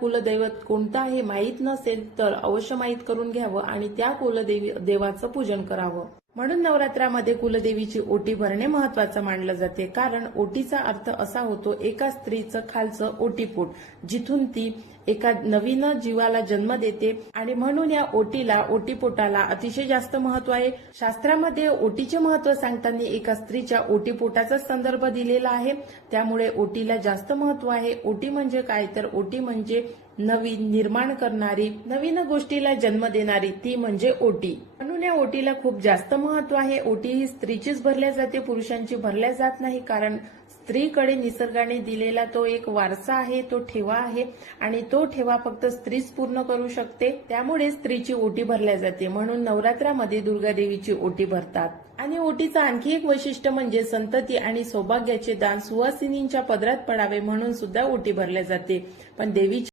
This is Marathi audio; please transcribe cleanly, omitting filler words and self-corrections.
कुलदैवत कोणतं आहे माहीत नसेल तर अवश्य माहीत करून घ्यावं आणि त्या देवाचं पूजन करावं। म्हणून नवरात्रामध्ये कुलदेवीची ओटी भरणे महत्वाचं मानलं जाते, कारण ओटीचा अर्थ असा होतो एका स्त्रीचं खालचं ओटीपोट, जिथून ती एका नवीन जीवाला जन्म देते आणि म्हणून या ओटीपोटाला अतिशय जास्त महत्व आहे। शास्त्रामध्ये ओटीचे महत्व सांगताना एका स्त्रीच्या ओटीपोटाचा संदर्भ दिलेला आहे, त्यामुळे ओटीला जास्त महत्व आहे। ओटी म्हणजे काय तर ओटी म्हणजे नवीन निर्माण करणारी, नवीन गोष्टीला जन्म देणारी, ती म्हणजे ओटी। म्हणून या ओटीला खूप जास्त महत्व आहे। ओटी ही स्त्रीचीच भरल्या जाते, पुरुषांची भरल्या जात नाही, कारण स्त्रीकडे निसर्गाने दिलेला तो एक वारसा आहे, तो ठेवा आहे आणि तो ठेवा फक्त स्त्रीच पूर्ण करू शकते, त्यामुळे स्त्रीची ओटी भरल्या जाते। म्हणून नवरात्रामध्ये दुर्गा देवीची ओटी भरतात। आणि ओटीचं आणखी एक वैशिष्ट्य म्हणजे संतती आणि सौभाग्याचे दान सुवासिनींच्या पदरात पडावे म्हणून सुद्धा ओटी भरल्या जाते। पण देवीची